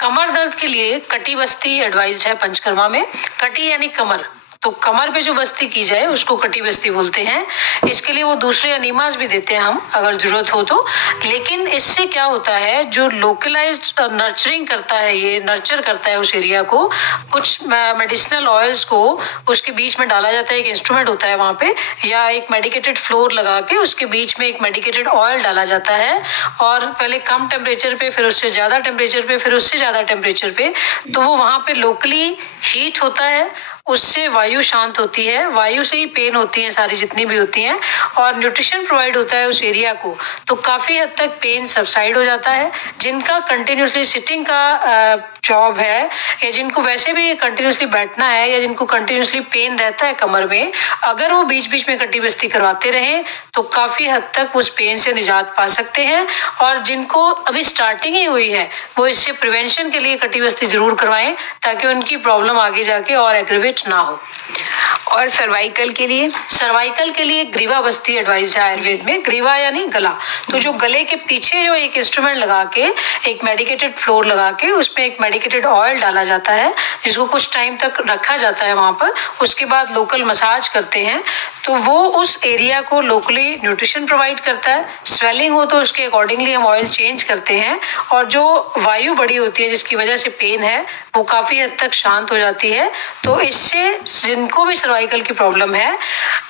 कमर दर्द के लिए कटी बस्ती एडवाइज्ड है पंचकर्मा में। कटी यानी कमर, तो कमर पे जो बस्ती की जाए उसको कटी बस्ती बोलते हैं। इसके लिए वो दूसरे अनीमास भी देते हैं हम, अगर जरूरत हो तो। लेकिन इससे क्या होता है, जो लोकलाइज्ड नर्चरिंग करता है, ये नर्चर करता है उस एरिया को, कुछ मेडिसिनल ऑयल्स को उसके बीच में डाला जाता है, एक इंस्ट्रूमेंट होता है वहाँ पे, या एक मेडिकेटेड फ्लोर लगा के उसके बीच में एक मेडिकेटेड ऑयल डाला जाता है, और पहले कम टेम्परेचर पे, फिर उससे ज्यादा टेम्परेचर पे, फिर उससे ज्यादा टेम्परेचर पे, तो वो वहाँ पे लोकली हीट होता है, उससे वायु शांत होती है, वायु से ही पेन होती है सारी जितनी भी होती हैं, और न्यूट्रिशन प्रोवाइड होता है उस एरिया को, तो काफी हद तक पेन सबसाइड हो जाता है। जिनका कंटिन्यूसली सिटिंग का जॉब है, या जिनको वैसे भी कंटिन्यूसली बैठना है, या जिनको कंटिन्यूसली पेन रहता है कमर में, अगर वो बीच बीच में कटी बस्ती करवाते रहें तो काफी हद तक उस पेन से निजात पा सकते हैं। और जिनको अभी स्टार्टिंग ही हुई है, वो इससे प्रिवेंशन के लिए कटी बस्ती जरूर करवाएं, ताकि उनकी प्रॉब्लम आगे जाके और एग्रेवेट ना हो। और सर्वाइकल के लिए? सर्वाइकल के लिए ग्रीवा बस्ती एडवाइज है आयुर्वेद में। ग्रीवा यानी गला, तो जो गले के पीछे जो एक इंस्ट्रूमेंट लगा के, एक मेडिकेटेड फ्लोर लगा के, उसमें एक मेडिकेटेड ऑयल डाला जाता है, जिसको कुछ टाइम तक रखा जाता है वहां पर, उसके बाद लोकल मसाज करते हैं, तो वो उस एरिया को लोकली न्यूट्रिशन प्रोवाइड करता है। स्वेलिंग हो तो उसके अकॉर्डिंगली हम ऑयल चेंज करते हैं, और जो वायु बड़ी होती है जिसकी वजह से पेन है, वो काफी हद तक शांत हो जाती है। तो इससे जिनको भी सर्वाइकल की प्रॉब्लम है,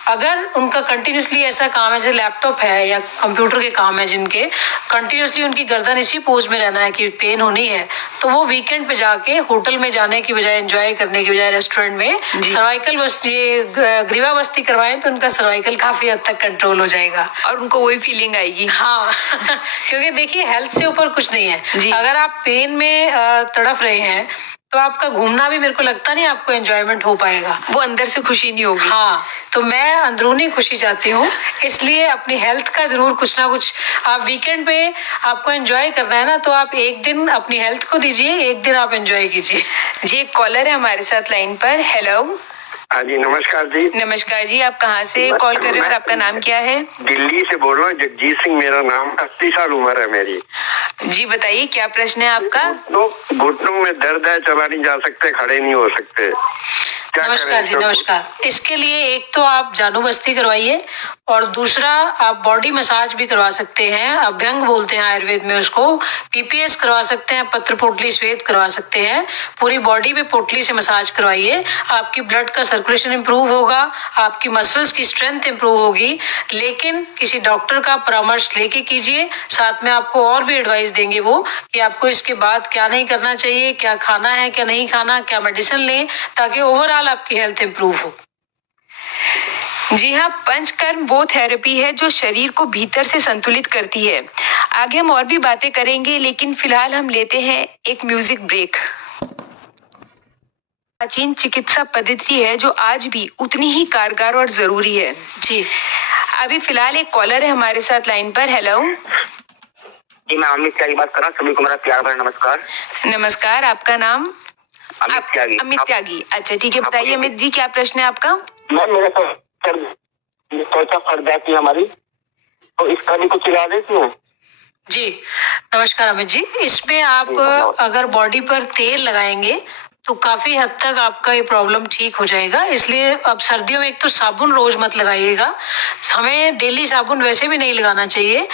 अगर उनका कंटिन्यूसली ऐसा काम है, जैसे लैपटॉप है या कंप्यूटर के काम है, जिनके कंटिन्यूसली उनकी गर्दन इसी पोज में रहना है कि पेन होनी है, तो वो वीकेंड पे जाके होटल में जाने की बजाय, एंजॉय करने की बजाय रेस्टोरेंट में सर्वाइकल बस्ती, ग्रीवा बस्ती करवाएं, तो उनका सर्वाइकल काफी हद तक कंट्रोल हो जाएगा और उनको वही फीलिंग आएगी। हाँ क्योंकि देखिए हेल्थ से ऊपर कुछ नहीं है। अगर आप पेन में तड़फ रहे हैं तो आपका घूमना भी, मेरे को लगता नहीं आपको एंजॉयमेंट हो पाएगा, वो अंदर से खुशी नहीं होगी। हाँ, तो मैं अंदरूनी खुशी चाहती हूँ, इसलिए अपनी हेल्थ का जरूर कुछ ना कुछ, आप वीकेंड पे आपको एंजॉय करना है ना, तो आप एक दिन अपनी हेल्थ को दीजिए, एक दिन आप एंजॉय कीजिए। जी, एक कॉलर है हमारे साथ लाइन पर। हेलो हाँ जी, नमस्कार जी। नमस्कार जी, आप कहाँ से कॉल कर रहे हो और आपका नाम क्या है? दिल्ली से बोल रहा हूँ, जगजीत सिंह मेरा नाम। 80 साल उम्र है मेरी। जी बताइए, क्या प्रश्न है आपका? तो घुटनों में दर्द है, चला नहीं जा सकते, खड़े नहीं हो सकते। नमस्कार जी, नमस्कार। इसके लिए एक तो आप जानू बस्ती करवाइए और दूसरा आप बॉडी मसाज भी करवा सकते हैं। अभ्यंग बोलते हैं आयुर्वेद में उसको। पीपीएस करवा सकते हैं, पत्र पोटली श्वेत करवा सकते हैं। पूरी बॉडी पे पोटली से मसाज करवाइए। आपकी ब्लड का सर्कुलेशन इंप्रूव होगा, आपकी मसल्स की स्ट्रेंथ इंप्रूव होगी। लेकिन किसी डॉक्टर का परामर्श लेके कीजिए। साथ में आपको और भी एडवाइस देंगे वो कि आपको इसके बाद क्या नहीं करना चाहिए, क्या खाना है, क्या नहीं खाना, क्या मेडिसिन लें, ताकि ओवरऑल आपकी हेल्थ इंप्रूव हो। जी हाँ, पंचकर्म वो थेरेपी है जो शरीर को भीतर से संतुलित करती है। आगे हम और भी बातें करेंगे, लेकिन फिलहाल हम लेते हैं एक म्यूजिक ब्रेक। प्राचीन चिकित्सा पद्धति है जो आज भी उतनी ही कारगर और जरूरी है। जी, अभी फिलहाल एक कॉलर है हमारे साथ लाइन पर। हेलो जी, मैं अमित त्यागी बात कर रहा हूँ। सभी को मेरा प्यार भरा नमस्कार। नमस्कार, आपका नाम? अमित त्यागी। अमित त्यागी, अच्छा ठीक है। बताइए अमित जी, क्या प्रश्न है आपका? मैम, मेरे त्वचा फट थी हमारी, तो इसका भी कुछ इलाज है इसमें? जी, नमस्कार अमित जी। इसमें आप अगर बॉडी पर तेल लगाएंगे तो काफी हद तक आपका ये प्रॉब्लम ठीक हो जाएगा। इसलिए अब सर्दियों में एक तो साबुन रोज मत लगाइएगा। हमें डेली साबुन वैसे भी नहीं लगाना चाहिए।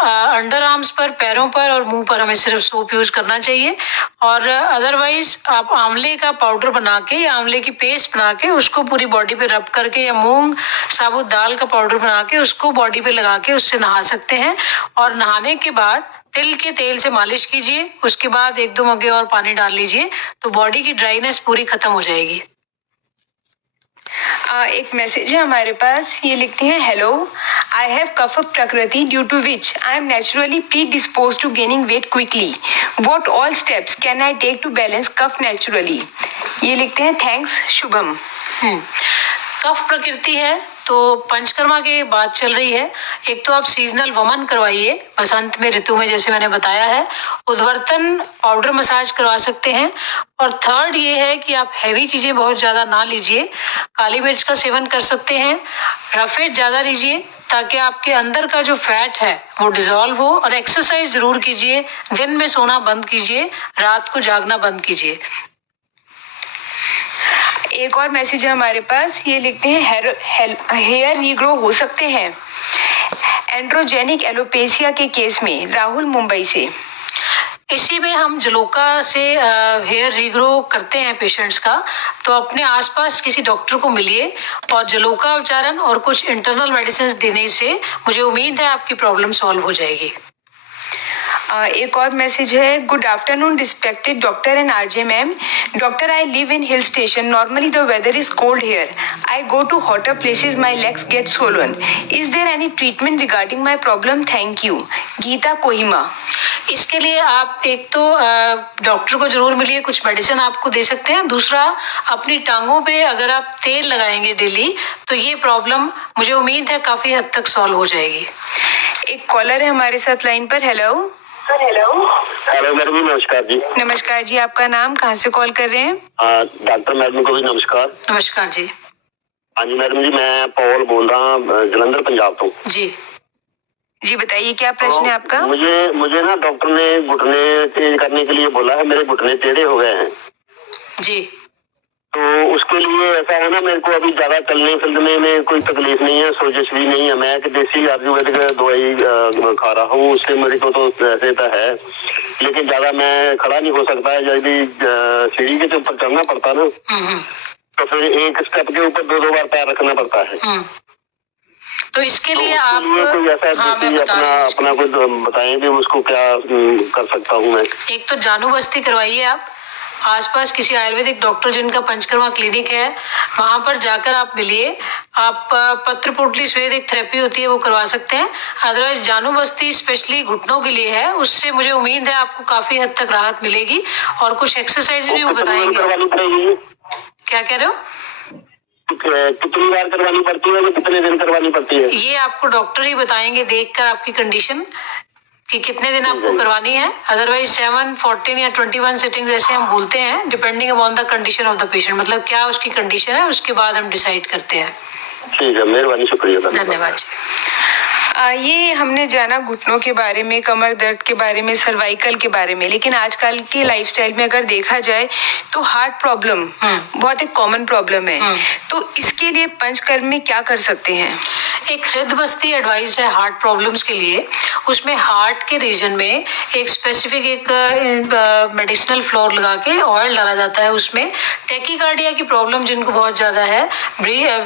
अंडर आर्म्स पर, पैरों पर और मुंह पर हमें सिर्फ सोप यूज करना चाहिए। और अदरवाइज आप आंवले का पाउडर बना के या आंवले की पेस्ट बना के उसको पूरी बॉडी पे रब करके, या मूंग साबुत दाल का पाउडर बना के उसको बॉडी पे लगा के उससे नहा सकते हैं। और नहाने के बाद तिल के तेल से मालिश कीजिए। उसके बाद 1-2 मग्गे और पानी डाल लीजिए तो बॉडी की ड्राइनेस पूरी खत्म हो जाएगी। एक मैसेज है हमारे पास, ये लिखते हैं, hello, I have kapha prakriti due to which I am naturally predisposed to gaining weight quickly. What all steps can I take to balance kapha naturally? ये लिखते हैं, थैंक्स शुभम। कफ प्रकृति है तो पंचकर्मा की बात चल रही है। एक तो आप सीजनल वमन करवाइए बसंत में, ऋतु में, जैसे मैंने बताया है। उद्वर्तन पाउडर मसाज करवा सकते हैं। और थर्ड ये है कि आप हैवी चीजें बहुत ज्यादा ना लीजिए। काली मिर्च का सेवन कर सकते हैं। रफेज ज्यादा लीजिए ताकि आपके अंदर का जो फैट है वो डिसॉल्व हो। और एक्सरसाइज जरूर कीजिए। दिन में सोना बंद कीजिए, रात को जागना बंद कीजिए। एक और मैसेज है हमारे पास, ये लिखते हैं, हेयर रीग्रो हो सकते हैं एंड्रोजेनिक एलोपेशिया के केस में, राहुल मुंबई से। इसी में हम जलोका से हेयर रीग्रो करते हैं पेशेंट्स का। तो अपने आसपास किसी डॉक्टर को मिलिए और जलोका उपचारण और कुछ इंटरनल मेडिसिन देने से मुझे उम्मीद है आपकी प्रॉब्लम सॉल्व हो जाएगी। एक और मैसेज है, good afternoon respected doctor and RJ ma'am. Doctor, I live in hill station, normally the weather is cold here, I go to hotter places, my legs get swollen, is there any treatment regarding my problem? Thank you. Geeta Kohima. इसके लिए आप एक तो डॉक्टर को जरूर मिलिए, कुछ मेडिसिन आपको दे सकते हैं। दूसरा, अपनी टांगों पे अगर आप तेल लगाएंगे डेली तो ये प्रॉब्लम मुझे उम्मीद है काफी हद तक सॉल्व हो जाएगी। एक कॉलर है हमारे साथ लाइन पर। हेलो हेलो मैडम जी, नमस्कार जी। नमस्कार जी, आपका नाम, कहाँ से कॉल कर रहे हैं? डॉक्टर मैडम को भी नमस्कार। नमस्कार जी। हाँ जी मैडम जी, मैं पॉल बोल रहा हूँ, जलंधर पंजाब तो। जी बताइए, क्या प्रश्न है आपका? मुझे ना डॉक्टर ने घुटने चेंज करने के लिए बोला है। मेरे घुटने टेढ़े हो गए हैं जी। तो उसके लिए ऐसा है ना, मेरे को अभी ज्यादा चलने फिरने में कोई तकलीफ नहीं है, सोजिश भी नहीं है। मैं एक देसी आयुर्वेदिक दवाई खा रहा हूँ, उससे मेरे को तो ऐसे तो है, लेकिन ज्यादा मैं खड़ा नहीं हो सकता है। यदि सीढ़ी के ऊपर चढ़ना पड़ता ना तो फिर एक स्टेप के ऊपर 2-2 बार पैर रखना पड़ता है। तो इसके लिए तो आप कोई ऐसा अपना कुछ बताएं कि उसको क्या कर सकता हूँ मैं? एक तो जानू बस्ती करवाइए आप। आसपास किसी आयुर्वेदिक डॉक्टर जिनका पंचकर्मा क्लिनिक है वहां पर जाकर आप मिलिए। आप पत्र पोटली श्वेत एक थेरेपी होती है वो करवा सकते हैं। अदरवाइज जानू बस्ती स्पेशली घुटनों के लिए है, उससे मुझे उम्मीद है आपको काफी हद तक राहत मिलेगी। और कुछ एक्सरसाइज भी वो बताएंगे। क्या कह रहे हो? कितनी बार करवानी पड़ती है, कितने दिन करवानी पड़ती है? ये आपको डॉक्टर ही बताएंगे देखकर आपकी कंडीशन। कि कितने दिन आपको करवानी है। अदरवाइज 7, 14 या 21 सिटिंग जैसे हम बोलते हैं, depending upon the condition of the patient, मतलब क्या उसकी कंडीशन है, उसके बाद हम डिसाइड करते हैं। ठीक है, मेहरबानी, शुक्रिया, धन्यवाद जी। ये हमने जाना घुटनों के बारे में, कमर दर्द के बारे में, सर्वाइकल के बारे में, लेकिन आजकल के लाइफस्टाइल में अगर देखा जाए तो हार्ट प्रॉब्लम बहुत एक कॉमन प्रॉब्लम है। तो इसके लिए पंचकर्म में क्या कर सकते हैं? एक हृद बस्ती एडवाइस्ड है हार्ट प्रॉब्लम्स के लिए। उसमें हार्ट के रीजन में एक स्पेसिफिक एक मेडिसिनल फ्लोर लगा के ऑयल डाला जाता है। उसमें टेकीकार्डिया की प्रॉब्लम जिनको बहुत ज़्यादा है,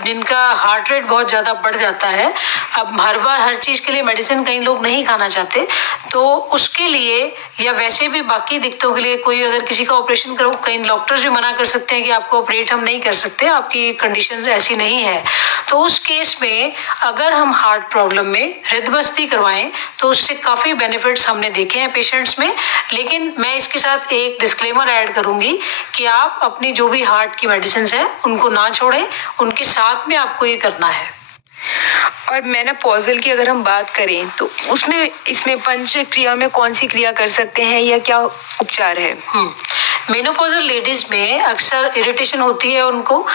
जिनका हार्ट रेट बहुत ज़्यादा बढ़ जाता है, अब हर बार हर चीज़ के लिए मेडिसिन कई लोग नहीं खाना चाहते, तो उसके लिए या वैसे भी बाकी दिक्कतों के लिए कोई अगर किसी का ऑपरेशन करो, कई डॉक्टर्स भी मना कर सकते हैं कि आपको ऑपरेट हम नहीं कर सकते, आपकी कंडीशन ऐसी नहीं है। तो उस केस में अगर हम हार्ट प्रॉब्लम में हृदबस्ती करवाएं तो उससे काफ़ी बेनिफिट्स हमने देखे हैं पेशेंट्स में। लेकिन मैं इसके साथ एक डिस्क्लेमर ऐड करूंगी कि आप अपनी जो भी हार्ट की मेडिसिन है उनको ना छोड़ें, उनके साथ में आपको ये करना है। और मेनोपॉजल की अगर हम बात करें तो उसमें इसमें पंच क्रिया में कौन सी क्रिया कर सकते हैं या क्या उपचार है? मेनोपॉजल लेडीज में अक्सर इरिटेशन होती है, उनको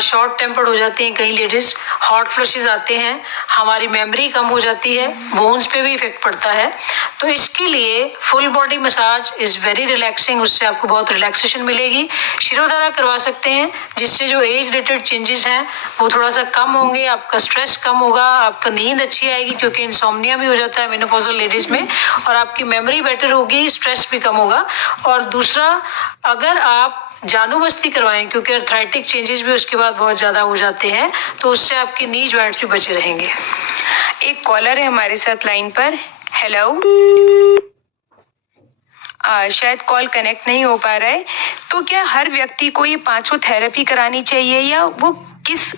शॉर्ट टेम्पर्ड हो जाती हैं, कई लेडीज हॉट फ्लशेस आते हैं, हमारी मेमोरी कम हो जाती है, बोन्स पे भी इफेक्ट पड़ता है। तो इसके लिए full body massage is very relaxing, उससे आपको बहुत रिलैक्सेशन मिलेगी। शिरोधारा करवा सकते हैं जिससे जो एज रिलेटेड चेंजेस हैं वो थोड़ा सा कम होंगे, आपका स्ट्रेस कम होगा, आपका नींद अच्छी आएगी क्योंकि इंसोम्निया भी हो जाता है मेनोपॉजल लेडीज में, और आपकी मेमोरी बेटर होगी, स्ट्रेस भी कम होगा। और दूसरा, अगर आप जानूबस्ती करवाएं क्योंकि अर्थराइटिक चेंजेस भी उसके बाद बहुत ज़्यादा हो जाते हैं, तो उससे आपके नी जॉइंट्स भी बचे रहेंगे। एक कॉलर है हमारे साथ लाइन पर। हेलो, शायद कॉल कनेक्ट नहीं हो पा रहा है। तो क्या हर व्यक्ति को ये पांचों थेरेपी करानी चाहिए या वो किस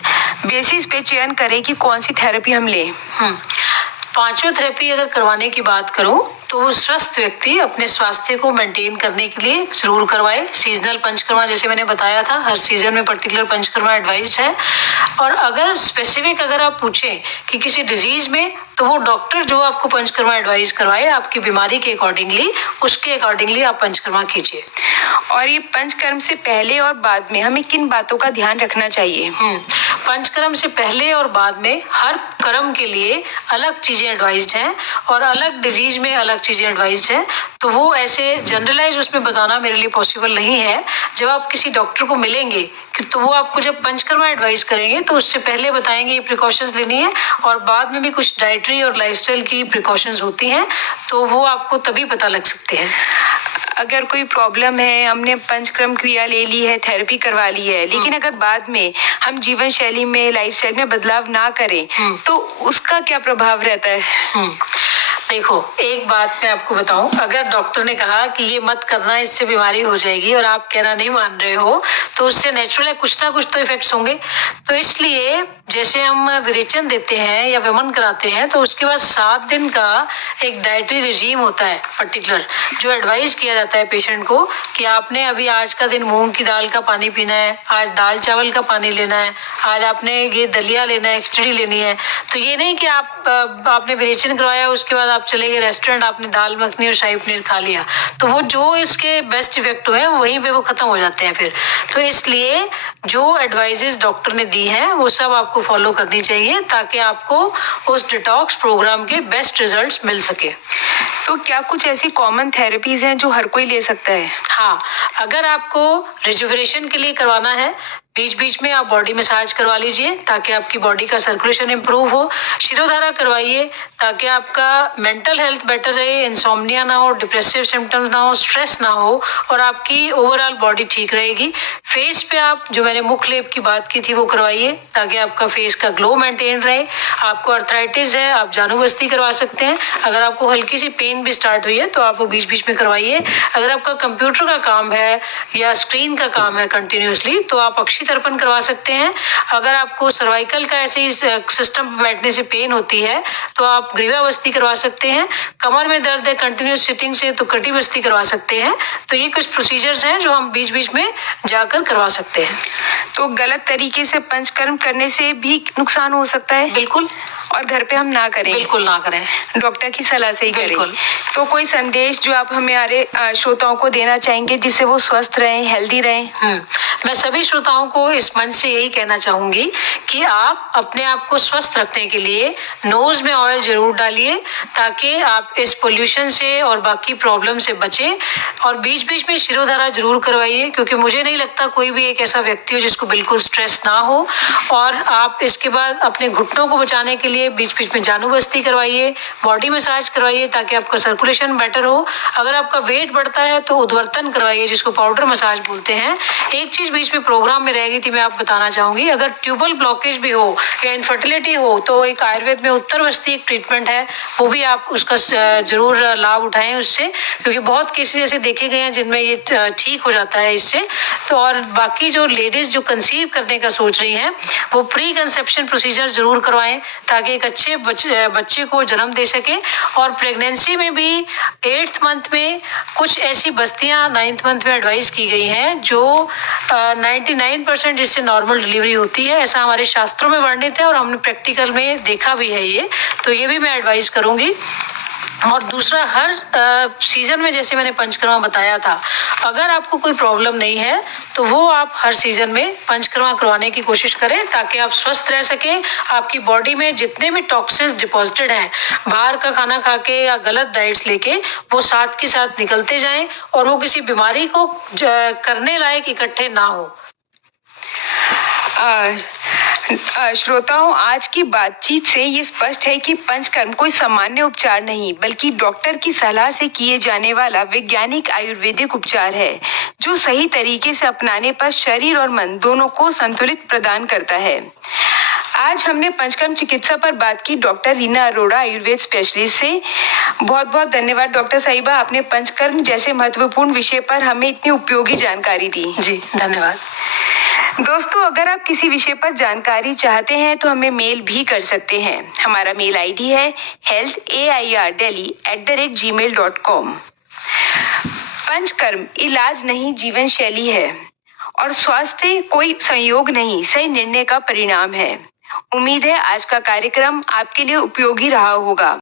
बेसिस पे चयन करे कि कौन सी थेरेपी हम लें? पांचों थेरेपी अगर करवाने की बात करूं तो वो स्वस्थ व्यक्ति अपने स्वास्थ्य को मेंटेन करने के लिए जरूर करवाए। सीजनल पंचकर्मा जैसे मैंने बताया था, हर सीजन में पर्टिकुलर पंचकर्मा एडवाइज्ड है। और अगर स्पेसिफिक अगर आप पूछें कि किसी डिजीज में, तो वो डॉक्टर जो आपको पंचकर्मा एडवाइस करवाए आपकी बीमारी के अकॉर्डिंगली, उसके अकॉर्डिंगली आप पंचकर्मा कीजिए। और ये पंचकर्म से पहले और बाद में हमें किन बातों का ध्यान रखना चाहिए? पंचकर्म से पहले और बाद में हर कर्म के लिए अलग चीजें एडवाइज्ड हैं और अलग डिजीज में अलग चीजें एडवाइज्ड हैं। तो वो ऐसे जनरलाइज उसमें बताना मेरे लिए पॉसिबल नहीं है। जब आप किसी डॉक्टर को मिलेंगे तो वो आपको जब पंचकर्मा एडवाइस करेंगे तो उससे पहले बताएंगे ये प्रिकॉशंस लेनी है, और बाद में भी कुछ डाइटरी और लाइफस्टाइल की प्रिकॉशंस होती हैं, तो वो आपको तभी पता लग सकते हैं। अगर कोई प्रॉब्लम है, हमने पंचकर्म क्रिया ले ली है, थेरेपी करवा ली है, लेकिन अगर बाद में हम जीवन शैली में, लाइफस्टाइल में बदलाव ना करें तो उसका क्या प्रभाव रहता है? देखो, एक बात मैं आपको बताऊं, अगर डॉक्टर ने कहा कि ये मत करना, इससे बीमारी हो जाएगी, और आप कहना नहीं मान रहे हो, तो उससे नेचुरल है कुछ ना कुछ तो इफेक्ट्स होंगे। तो इसलिए जैसे हम विरेचन देते हैं या वमन कराते हैं तो उसके बाद 7 दिन का एक डाइटरी रिजीम होता है पर्टिकुलर, जो एडवाइस किया जाता है पेशेंट को कि आपने अभी आज का दिन मूंग की दाल का पानी पीना है, आज दाल चावल का पानी लेना है, आज आपने ये दलिया लेना है, खिचड़ी लेनी है। तो ये नहीं कि आपने विरेचन करवाया उसके बाद आप चले गए रेस्टोरेंट, आपने दाल मखनी और शाही पनीर खा लिया, तो वो जो इसके बेस्ट इफेक्ट हुए वहीं पे वो खत्म हो जाते हैं फिर। तो इसलिए जो एडवाइजेस डॉक्टर ने दी है वो सब आपको फॉलो करनी चाहिए ताकि आपको उस डिटॉक्स प्रोग्राम के बेस्ट रिजल्ट्स मिल सके। तो क्या कुछ ऐसी कॉमन थेरेपीज हैं जो हर कोई ले सकता है? हाँ, अगर आपको रिजुवरेशन के लिए करवाना है, बीच बीच में आप बॉडी मसाज करवा लीजिए ताकि आपकी बॉडी का सर्कुलेशन इंप्रूव हो। शिरोधारा करवाइए ताकि आपका मेंटल हेल्थ बेटर रहे, इंसोम्निया ना हो, डिप्रेसिव सिम्टम्स ना हो, स्ट्रेस ना हो, और आपकी ओवरऑल बॉडी ठीक रहेगी। फेस पे आप जो मैंने मुख लेप की बात की थी वो करवाइए ताकि आपका फेस का ग्लो मेंटेन रहे। आपको अर्थराइटिस है, आप जानूबस्ती करवा सकते हैं। अगर आपको हल्की सी पेन भी स्टार्ट हुई है तो आप वो बीच बीच में करवाइए। अगर आपका कंप्यूटर का काम है या स्क्रीन का काम है कंटिन्यूसली तो आप तर्पण करवा सकते हैं। अगर आपको सर्वाइकल का ऐसे ही सिस्टम पर बैठने से पेन होती है तो आप ग्रीवाबस्ती करवा सकते हैं। कमर में दर्द है कंटिन्यूस सिटिंग से तो कटिबस्ती करवा सकते हैं। तो ये कुछ प्रोसीजर्स हैं जो हम बीच बीच में जाकर करवा सकते हैं। तो गलत तरीके से पंचकर्म करने से भी नुकसान हो सकता है? बिल्कुल, और घर पे हम ना करें, बिल्कुल ना करें, डॉक्टर की सलाह से ही करें। बिल्कुल। तो कोई संदेश जो आप हमारे श्रोताओं को देना चाहेंगे जिससे वो स्वस्थ रहें, हेल्दी रहें? मैं सभी श्रोताओं को इस मंच से यही कहना चाहूंगी कि आप अपने आप को स्वस्थ रखने के लिए नोज में ऑयल जरूर डालिए, ताकि आप इस पोल्यूशन से और बाकी प्रॉब्लम से बचें। और बीच बीच में शिरोधारा जरूर करवाइए, क्योंकि मुझे नहीं लगता कोई भी एक ऐसा व्यक्ति हो जिसको बिल्कुल स्ट्रेस ना हो। और आप इसके बाद अपने घुटनों को बचाने के लिए बीच बीच में जानू बस्ती करवाइए, बॉडी मसाज करवाइए, ताकि आपका सर्कुलेशन बेटर हो। अगर आपका वेट बढ़ता है तो उद्वर्तन करवाइए, जिसको पाउडर मसाज बोलते हैं। एक चीज बीच में प्रोग्राम में रह गई थी, मैं आप बताना चाहूंगी, अगर ट्यूबल ब्लॉकेज भी हो या इनफर्टिलिटी हो तो एक आयुर्वेद में उत्तर बस्ती एक ट्रीटमेंट है, वो भी आप उसका जरूर लाभ उठाएं उससे, क्योंकि बहुत केसेस ऐसे देखे गए हैं जिनमें ये ठीक हो जाता है इससे। तो और बाकी जो लेडीज जो कंसीव करने का सोच रही हैं वो प्री कंसेप्शन प्रोसीजर जरूर करवाएं, ताकि एक अच्छे बच्चे को जन्म दे सके। और प्रेगनेंसी में भी 8th मंथ में कुछ ऐसी बस्तियां 9th मंथ में एडवाइस की गई हैं जो 99% जिससे नॉर्मल डिलीवरी होती है, ऐसा हमारे शास्त्रों में वर्णित है और हमने प्रैक्टिकल में देखा भी है ये। तो ये भी मैं एडवाइस करूंगी। और दूसरा, हर सीजन में जैसे मैंने पंचकर्मा बताया था, अगर आपको कोई प्रॉब्लम नहीं है तो वो आप हर सीजन में पंचकर्मा करवाने की कोशिश करें, ताकि आप स्वस्थ रह सकें। आपकी बॉडी में जितने भी टॉक्सिन्स डिपॉजिटेड हैं बाहर का खाना खा के या गलत डाइट्स लेके, वो साथ के साथ निकलते जाएं और वो किसी बीमारी को करने लायक इकट्ठे ना हो। श्रोताओं, आज की बातचीत से ये स्पष्ट है कि पंचकर्म कोई सामान्य उपचार नहीं, बल्कि डॉक्टर की सलाह से किए जाने वाला वैज्ञानिक आयुर्वेदिक उपचार है, जो सही तरीके से अपनाने पर शरीर और मन दोनों को संतुलित प्रदान करता है। आज हमने पंचकर्म चिकित्सा पर बात की डॉक्टर रीना अरोड़ा, आयुर्वेद स्पेशलिस्ट से। बहुत बहुत धन्यवाद डॉक्टर साहिबा, आपने पंचकर्म जैसे महत्वपूर्ण विषय पर हमें इतनी उपयोगी जानकारी दी। जी धन्यवाद। दोस्तों, अगर आप किसी विषय पर जानकारी चाहते हैं तो हमें मेल भी कर सकते हैं। हमारा मेल आईडी है healthairdelhi@gmail.com। पंचकर्म इलाज नहीं, जीवन शैली है, और स्वास्थ्य कोई संयोग नहीं, सही निर्णय का परिणाम है। उम्मीद है आज का कार्यक्रम आपके लिए उपयोगी रहा होगा।